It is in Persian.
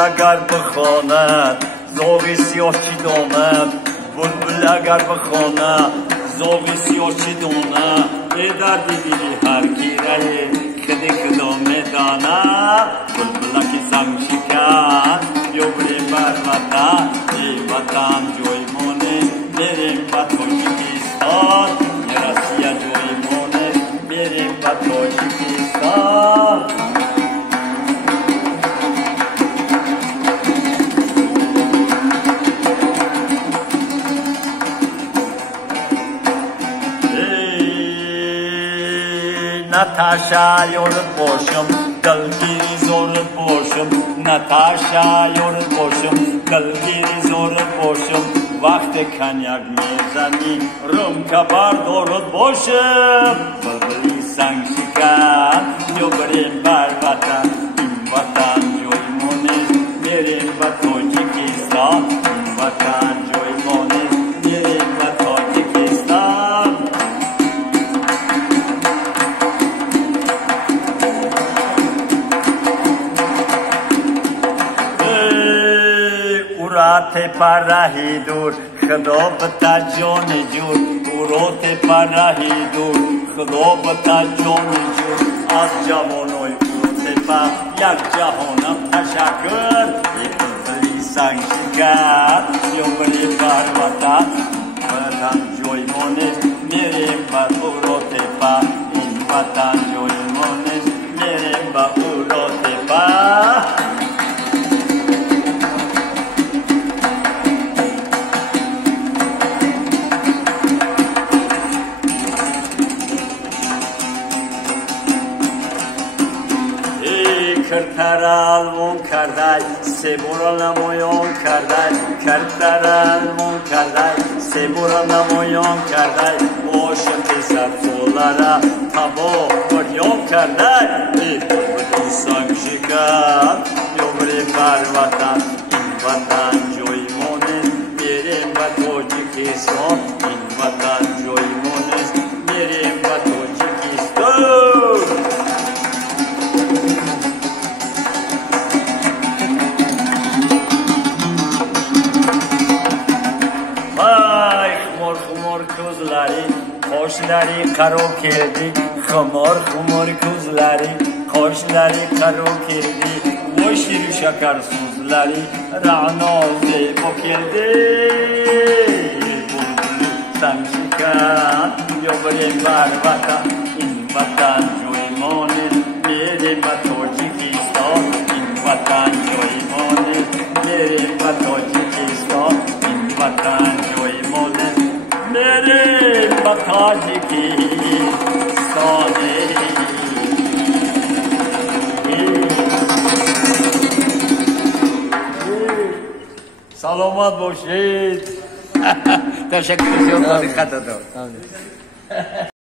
اگر بخواند ذوق سیاه چی داند بلبل اگر بخواند ذوق سیاه چی داند ای دردی دیدی هر کی رهی خدی کدامه داند بلبل که زنگ شکن بیا بریم بر وطن ای وطن جوی مونه بریم به تاجیکستان یه رسیه جوی مونه بریم به تاجیکستان Natasha yolun boşum, dalgiri zorun boşum. Natasha yolun boşum, dalgiri zorun boşum. Vakti kanyak mezani, rum kabar dorun boşum. Bıbırı sang şikan, yobarim bar vatan, in vatan joy mones, merim Tojikistan, in vatan joy mones, merim Tojikistan. Urate parahi dur, khdo bata joni jur. Urate parahi dur, khdo bata joni jur. Az javonoy urate pa, yak jahonam tashakur. Bıbırı sang şikan, yobri bar vatan, vatan joy mones, merim ba urate pa, in vatan joy mones, merim ba urate pa. کرترالمون کردای سه بار نمایان کردای کرترالمون کردای سه بار نمایان کردای عاشق سرسولارا تبا بریان کردای ای بلبل سنگ شکن یوبری بر وطن این وطن جوی مونست میریم به تاجیکستان این وطن جوی مونست میریم به تاجیکستان kuzlari qoshlari qaro keldi xumor kuzlari qoshlari qaro keldi voy shiru shakar so'zlari ra'no zebo keldi sang shikan yobarim bar vatan in vatan joy mones merim ba Tojikiston in vatan joy mones merim ba Tojikiston in vatan joy mones merim ba Tojikistan. Salomat boshid. Teşekkür ediyorum.